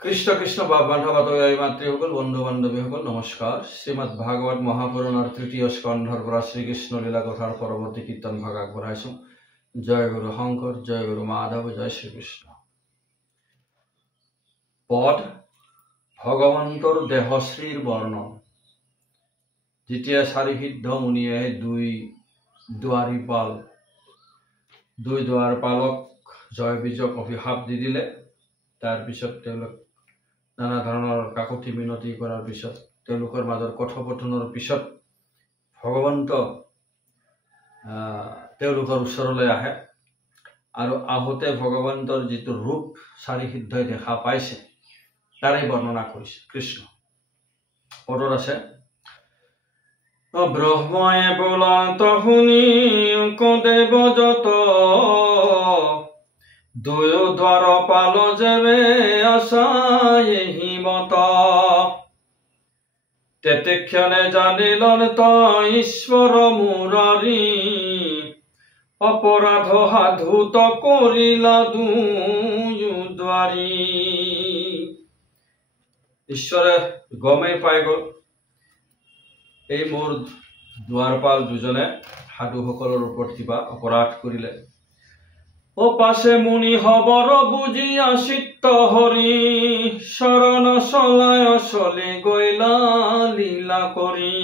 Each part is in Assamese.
কৃষ্ণ কৃষ্ণ বান্ধৱ মাতৃসকল বন্ধু বান্ধৱীসকল নমস্কাৰ। শ্ৰীমদ ভাগৱত মহাপুৰাণৰ তৃতীয় স্কন্ধৰ পৰা শ্ৰীকৃষ্ণ লীলা কথাৰ পৰৱৰ্তী কীৰ্তন ভাগ আগবঢ়াইছোঁ। জয় গুৰু শংকৰ, জয় গুৰু মাধৱ, জয় শ্ৰীকৃষ্ণ। পদ ভগৱন্তৰ দেহশ্ৰীৰ বৰ্ণন। যেতিয়া চাৰিসিদ্ধ মুনিয়ে দুই দুৱাৰপালক জয় বিজয়ক অভিশাপ দি দিলে, তাৰপিছত তেওঁলোক নানা ধৰণৰ কাকতি মিনতি কৰাৰ পিছত তেওঁলোকৰ মাজৰ কথোপকথনৰ পিছত ভগৱন্ত তেওঁলোকৰ ওচৰলৈ আহে আৰু আহোঁতে ভগৱন্তৰ যিটো ৰূপ চাৰিসিদ্ধই দেখা পাইছে তাৰে বৰ্ণনা কৰিছে কৃষ্ণ। পদত আছে, ব্ৰহ্ময়ে বোলন্ত শুনি দেৱ যত দুয়ো দ্বাৰপাল যেবে আশায় হিমত তেতেক্ষণে জানিলন তই ঈশ্বৰ মুৰাৰী অপৰাধ সাধুত কৰিলা দুয়ো দ্বাৰী। ঈশ্বৰে গমেই পাই গ'ল এই মোৰ দুৱাৰপাল দুজনে সাধুসকলৰ ওপৰত কিবা অপৰাধ কৰিলে। পাছে মুনি হবৰ বুজিয়া চিত্ত হৰি শৰণ চলায় চলি গৈলা লীলা কৰি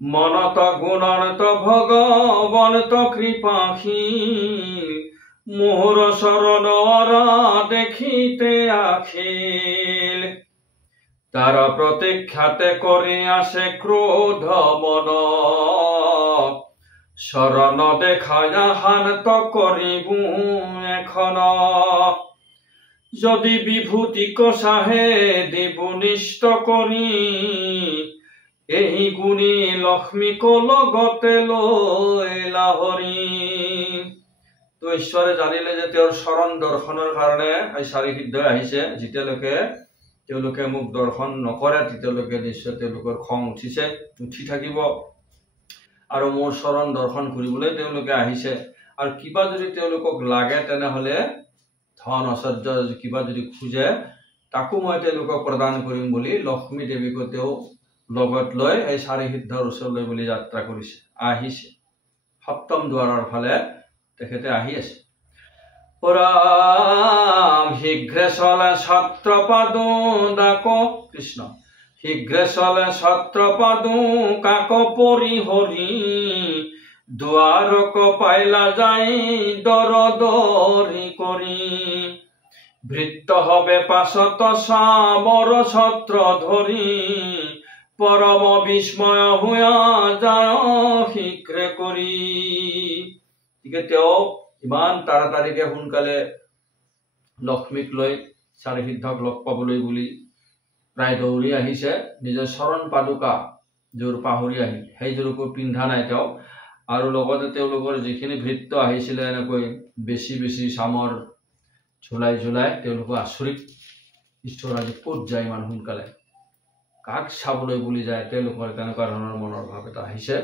মনত গুণন্ত ভগৱন্ত কৃপাশীল মোহৰ চৰণ দেখিতে আখিল তাৰ প্ৰতীক্ষাতে কৰি আছে ক্ৰোধ মন শৰণ দেখায়া শান্ত কৰিব এখন যদি বিভূতি কচাহে দিব নিষ্ট কৰি এই গুণী লক্ষ্মীক লগতে লৈ লাহৰি। তো ঈশ্বৰে জানিলে যে তেওঁৰ চৰণ দৰ্শনৰ কাৰণে এই চাৰিসিদ্ধই আহিছে। যেতিয়ালৈকে তেওঁলোকে মোক দৰ্শন নকৰে তেতিয়ালৈকে নিশ্চয় তেওঁলোকৰ খং উঠি থাকিব আৰু মোৰ চৰণ দৰ্শন কৰিবলৈ তেওঁলোকে আহিছে। আৰু কিবা যদি তেওঁলোকক লাগে তেনেহলে ধন ঐশ্বৰ্য কিবা যদি খোজে তাকো মই তেওঁলোকক প্ৰদান কৰিম বুলি লক্ষ্মী দেৱীকো তেওঁ লগত লৈ এই চাৰিসিদ্ধৰ ওচৰলৈ বুলি যাত্ৰা কৰিছে, আহিছে। সপ্তম দুৱাৰৰ ফালে তেখেতে আহি আছে। ৰাম শীঘ্ৰে চলে ছত্ৰপাদু ডাক কৃষ্ণ শীঘ্ৰে চলে ছত্ৰপাদু কাক পৰিহৰি দুৱাৰক পাইলা যাই দৰদৰি কৰি ভৃত্য হবে পাছত চামৰ ছত্ৰ ধৰি পৰম বিস্ময় হোৱা যায় শীঘ্ৰে কৰি। তেওঁ ইমান তাড়াতাড়িকে সোনকালে লক্ষ্মীক লৈ চাৰিসিদ্ধক লগ পাবলৈ বুলি প্ৰায় দৌৰি আহিছে। নিজৰ চৰণ পাদুকা যোৰ পাহৰি আহিল, সেইযোৰকো পিন্ধা নাই তেওঁ। আৰু লগতে তেওঁলোকৰ যিখিনি ভৃত্য আহিছিলে এনেকৈ বেছি চামৰ ঝুলাই তেওঁলোকো আচৰিত, ঈশ্বৰ আজি ক'ত যায় ইমান সোনকালে, কাক চাবলৈ বুলি যায়, তেওঁলোকৰ তেনেকুৱা ধৰণৰ মনৰ ভাৱ এটা আহিছে।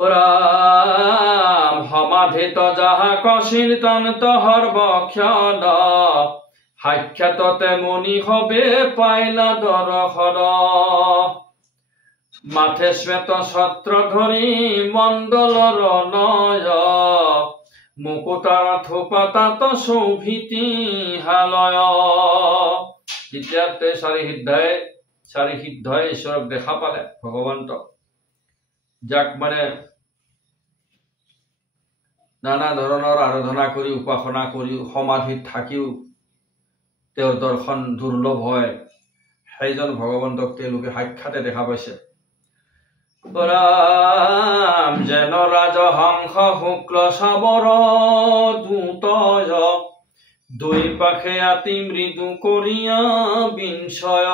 ৰাম সমাধিত যাহাক চিন্তান্ত সৰ্বক্ষণ সাক্ষাততে মুনি হবে পাইলা দৰ্শন মাথে শ্বেত ছত্ৰ ধৰি মণ্ডলৰ নয় মুকুতাৰ থোপাতাত শোভিতি হালয়। যেতিয়া চাৰিসিদ্ধই ঈশ্বৰক দেখা পালে, ভগৱন্ত যাক মানে নানা ধৰণৰ আৰাধনা কৰি উপাসনা কৰি সমাধিত থাকিও তেওঁৰ দৰ্শন দুৰ্লভ হয়, সেইজন ভগৱন্তক তেওঁলোকে সাক্ষাতে দেখা পাইছে। ৰাম যেন ৰাজহংস শুক্ল চাবৰ দূতয় দুই পাশে আতি মৃদু কৰিয়া বিঞ্চয়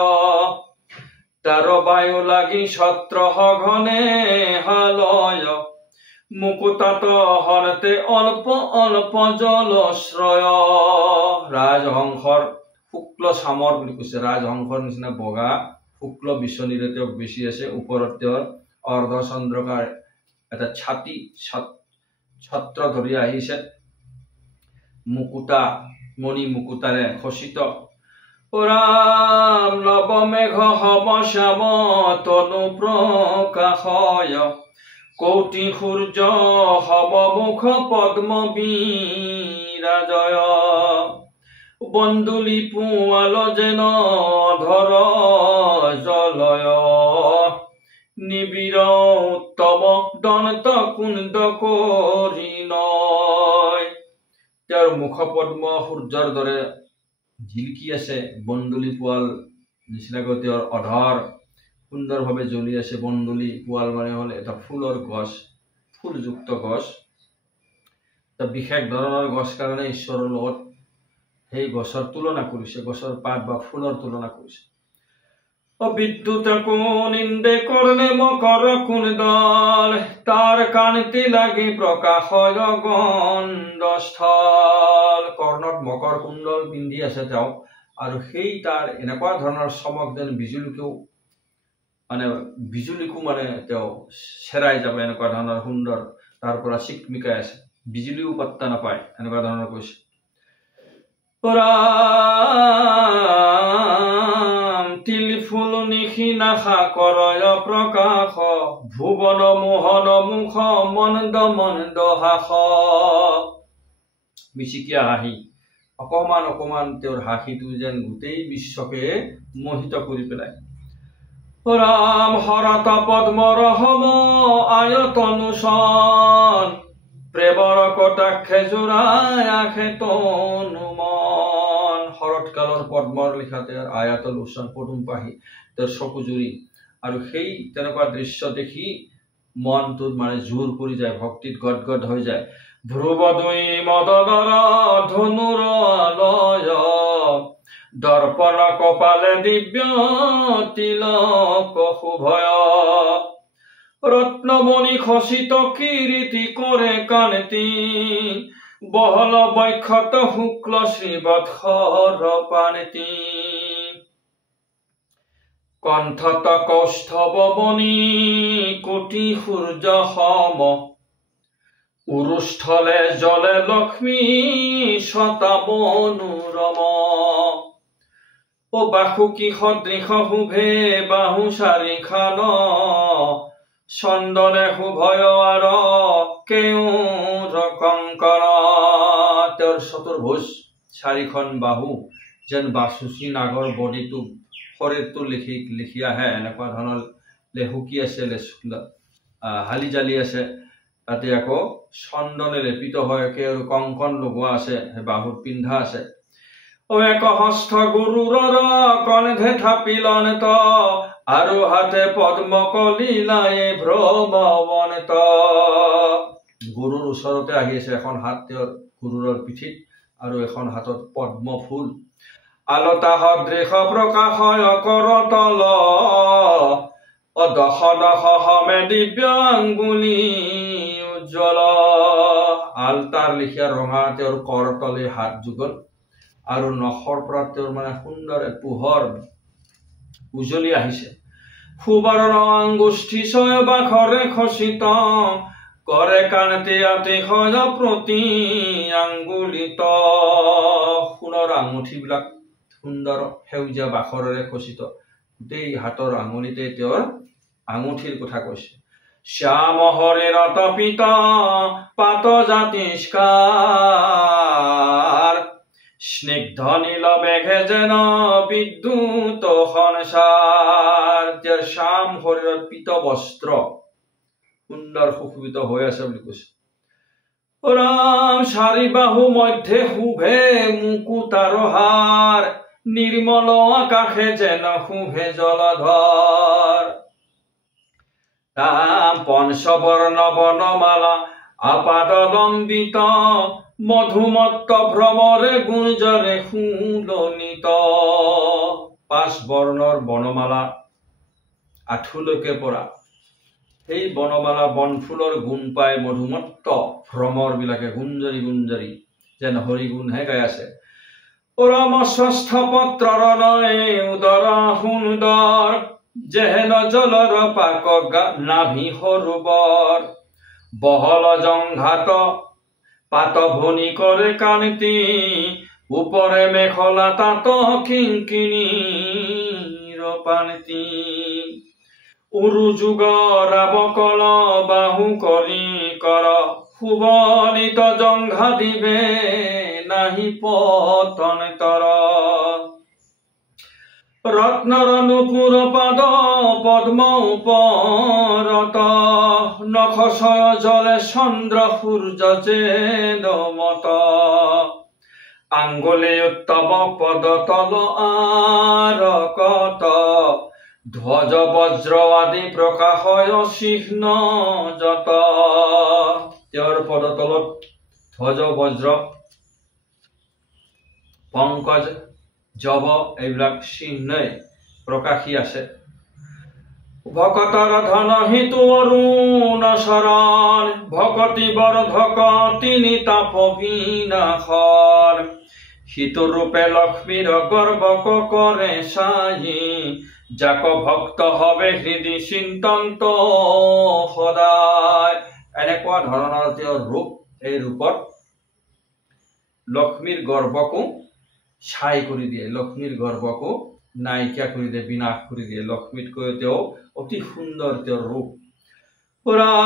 তাৰ বায়ু লাগি ছত্ৰ সঘনে হালয় মুকুতাত হনতে অল্প জলশ্ৰয়। ৰাজহংসৰ শুক্ল চামৰ বুলি কৈছে, ৰাজহংসৰ নিচিনা বগা শুক্ল বিচনীৰে তেওঁ বেছি আছে। ওপৰত তেওঁৰ অৰ্ধচন্দ্ৰকাৰ এটা ছাতি ছত্ৰ ধৰি আহিছে। মুকুতা মণি মুকুতাৰে খচিত ৰাম নৱমেঘ হম শ্যাম তনু প্ৰকাশয় কৌটি সূৰ্য সমমুখ পদ্ম বিৰাজয় বন্দুলি পুৱাল যেন ধৰ জলয় নিবিড় উত্তম দন্ত কুণ্ড কৰি নয় তেওঁৰ মুখ পদ্ম সূৰ্যৰ দৰে ঝিলকি আছে বন্দুলি পুৱাল নিচিনাকৈ তেওঁৰ অধৰ সুন্দৰভাৱে জ্বলি আছে বন্দুলি পুৱাল মানে হ'ল এটা ফুলৰ গছ ফুলযুক্ত গছ এটা বিশেষ ধৰণৰ গছ কাৰণে ঈশ্বৰৰ লগত সেই গছৰ তুলনা কৰিছে গছৰ পাত বা ফুলৰ তুলনা কৰিছে বিদ্যুৎ কোনিন্দে কৰলে মকৰ কুণ্ডল তাৰ কান্তি লাগি প্ৰকাশয় গণ্ডস্থল কৰ্ণত মকৰ কুণ্ডল পিন্ধি আছে তেওঁ আৰু সেই তাৰ এনেকুৱা ধৰণৰ চমক যেন বিজুলীকো মানে তেওঁ চেৰাই যাব এনেকুৱা ধৰণৰ সুন্দৰ তাৰ পৰা চিকমিকাই আছে বিজুলীও পাত্তা নাপায় এনেকুৱা ধৰণৰ কৈছে তিল ফুল নিশি নাশা কৰয় প্ৰকাশ ভুৱন মোহন মুখ মন্দ মন্দ হাস মিচিকিয়া হাঁহি অকমান অকমান তেওঁৰ হাঁহিটো যেন গোটেই বিশ্বকে মোহিত কৰি পেলায় ৰাম হৰত পদ্মৰ হম আয়তনুষণ প্ৰেমৰ কটাক্ষে জোৰাই আখে তনুমন শৰৎকালৰ পদ্মৰ লিখা তেওঁৰ আয়াতল উষণ পদুম পাহি তেওঁৰ চকু জুৰি আৰু সেই তেনেকুৱা দৃশ্য দেখি মনটোত মানে জোৰ পৰি যায় ভক্তিত গদগদ হৈ যায় ধ্ৰুৱদৈ মদনৰ ধনুৰ লয় দৰ্পণ কপালে দিব্য তিলক শুভয় ৰত্নমণি খচিত কীৰ্তি কৰে কান্তি বহল বক্ষত শুক্ল শ্ৰীবৎসৰ পানতি কণ্ঠত কৌষ্ঠৱ মণি কোটি সূৰ্য সম উৰুস্থলে জলে লক্ষ্মী শতা মনোৰম বাসুকী সদৃশ শুভে বাহু চাৰিখান চন্দনে শুভয় আৰ কেউৰ কংকৰ তেওঁৰ চতুৰ্ভুজ চাৰিখন বাহু যেন বাসুচী নাগৰ বডিটো শৰীৰটো লিখি আহে এনেকুৱা ধৰণৰ লেহুকি আছে হালি জালি আছে তাতে আকৌ চন্দনে লেপিত হয় কেউৰ কংকন লগোৱা আছে বাহুত পিন্ধা আছে এক হস্ত গুৰুৰ কণ্ঠে থাপিলনত আৰু হাতে পদ্ম কলিলাই ভ্ৰমৱনত গুৰুৰ ওচৰতে আহি আছে এখন হাত তেওঁৰ গুৰুৰৰ পিঠিত আৰু এখন হাতত পদ্ম ফুল আলতা সদৃশ প্ৰকাশয় কৰতল দশ দশ হমে দিব্যাংগুলি উজ্জ্বল আলতাৰ লিখীয়া ৰঙা তেওঁৰ কৰতলে হাত যুগল আৰু নখৰ পৰা তেওঁৰ মানে সুন্দৰ পোহৰ উজ্বলি আহিছে সুবৰ্ণ আঙ্গুষ্ঠি ছয় বাখৰে খচিত কৰে কান্তি আতিশয় প্ৰতি আঙ্গুলিত সোণৰ আঙুঠিবিলাক সুন্দৰ সেউজীয়া বাখৰেৰে খচিত গোটেই হাতৰ আঙুলিতে তেওঁৰ আঙুঠিৰ কথা কৈছে শ্যাম হৰিৰ তপিত পাত জাতিষ্কাৰ স্নিগ্ধ নীল মেঘে যেন বিদ্যুৎ সংসাৰ তেওঁৰ শ্যাম শৰীৰত পীত বস্ত্ৰ সুন্দৰ সুশোভিত হৈ আছে বুলি কৈছে ৰাম চাৰি বাহু মধ্যে শুভে মুকুতাৰ হাৰ নিৰ্মল আকাশে যেন শুভে জলধৰ ৰাম পঞ্চবৰ্ণ বনমালা আপাদলম্বিত মধুমত্ত ভ্ৰমৰে গুঞ্জৰে সুললিত পাঁচ বৰ্ণৰ বনমালা আঁঠুলৈকে পৰা সেই বনমালা বনফুলৰ গুণ পাই মধুমত্ত ভ্ৰমৰ বিলাকে গুঞ্জৰি গুঞ্জৰি যেন হৰি গুণহে গাই আছে পৰম স্বস্থ পত্ৰৰ নয় উদৰ সুন্দৰ যেহেন জলৰ পাক নাভি সৰোবৰ বহল জংঘাত পাত ভনি কৰে কান্তি উপরে মেখলা তাত কিঙ্কিণীর পানতি উরু যুগর বকল বাহু করি কর সুবলিত জংঘা দিবে নাহি পতন তর রত্নর নুপুর পাদ পদ্ম উপরত নখশয় জলে চন্দ্র সূর্য চেদমত আঙ্গুলে উত্তম পদ তল আরকত ধ্বজ বজ্ৰ আদি প্ৰকাশ হয় চিহ্ন যত তেওঁৰ পদতলত ধ্বজ বজ্ৰ পংকজ জব এইবিলাক চিহ্নই প্ৰকাশী আছে ভকতৰ ধন হিতু অৰুণ শৰণ ভকতি বৰ্ধক তিনি তাপ বিনাশৰ হিতু ৰূপে লক্ষ্মীৰ গৰ্বক কৰে সাই যাক ভক্ত হবে হৃদি চিন্তন্ত সদায় এনেকুৱা ধৰণৰ তেওঁৰ ৰূপ এই ৰূপত লক্ষ্মীৰ গৰ্বকো ছাই কৰি দিয়ে লক্ষ্মীৰ গৰ্বকো নাইকিয়া কৰি দিয়ে বিনাশ কৰি দিয়ে লক্ষ্মীতকৈ তেওঁ অতি সুন্দৰ তেওঁৰ ৰূপ ৰাম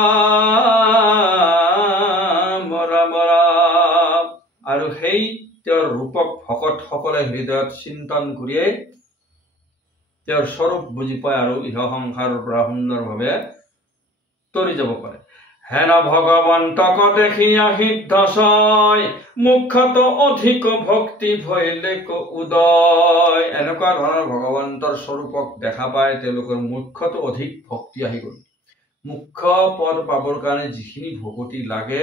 ৰাম ৰাম আৰু সেই তেওঁৰ ৰূপক ভকতসকলে হৃদয়ত চিন্তন কৰিয়ে তেওঁৰ স্বৰূপ বুজি পায় আৰু ইহ সংসাৰৰ পৰা সুন্দৰভাৱে তৰি যাব পাৰে হেন ভগৱন্তক দেখিয়া সিদ্ধ ছয় মুখ্যত অধিক ভক্তি ভৈলেক উদয় এনেকুৱা ধৰণৰ ভগৱন্তৰ স্বৰূপক দেখা পায় তেওঁলোকৰ মুখ্যত অধিক ভক্তি আহি গ'ল মুখ্য পদ পাবৰ কাৰণে যিখিনি ভকতি লাগে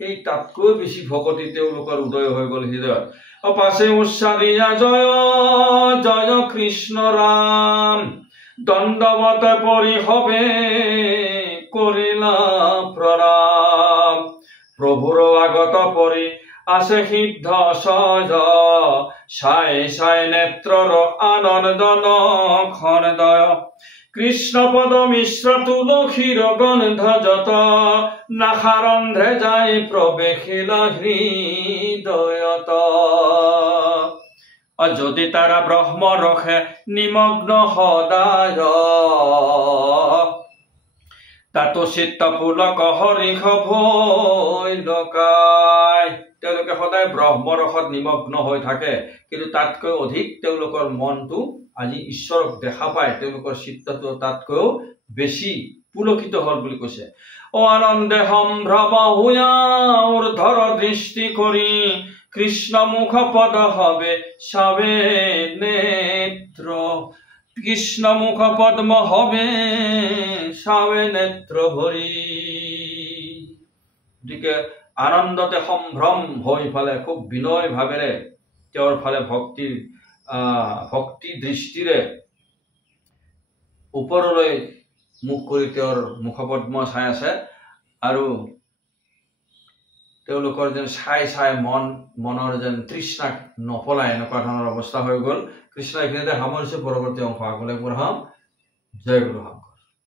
সেই তাতকৈ বেছি ভকতি তেওঁলোকৰ উদয় হৈ গ'ল হৃদয়ত অপাছে উচ্চাৰিয়া জয় জয় কৃষ্ণ ৰাম দণ্ডবত পৰি হবে কৰিলা প্ৰণাম প্ৰভুৰ আগত পৰি আছে সিদ্ধ সজ চাই চাই নেত্ৰৰ আনন্দন খনদয় কৃষ্ণ পদ মিশ্ৰ তুলসীৰ গন্ধ যত নাসাৰন্ধ্ৰে যায় প্ৰৱেশিলা হৃদয়ত যদি তাৰা ব্ৰহ্ম ৰখে নিমগ্ন সদায় তাতো চিত্ত পুলক হৰিষ ভৈ লকায় তেওঁলোকে সদায় ব্ৰহ্মৰসত নিমগ্ন হৈ থাকে কিন্তু তাতকৈ অধিক তেওঁলোকৰ মনটো আজি ঈশ্বৰক দেখা পায় তেওঁলোকৰ চিত্তটো তাতকৈ বেছি পুলকিত হল বুলি কৈছে ও আনন্দে সম্ভ্ৰম হুয়া ঊৰ্ধ্বৰ দৃষ্টি কৰি কৃষ্ণ মুখ পদ হবে চাবে নেত্ৰ কৃষ্ণ মুখ পদ্ম হবে চাবে নেত্ৰ ভৰি গতিকে আনন্দতে সম্ভ্ৰম হৈ ফালে খুব বিনয় ভাৱেৰে তেওঁৰ ফালে ভক্তি দৃষ্টিৰে ওপৰলৈ মুখ কৰি তেওঁৰ মুখপদ্ম চাই আছে আৰু তেওঁলোকৰ যেন চাই চাই মনৰ যেন তৃষ্ণাক নপলায় এনেকুৱা ধৰণৰ অৱস্থা হৈ গ'ল কৃষ্ণ এইখিনিতে সামৰিছে পৰৱৰ্তী অংশ আগলৈ পঢ়াম জয় গুৰু।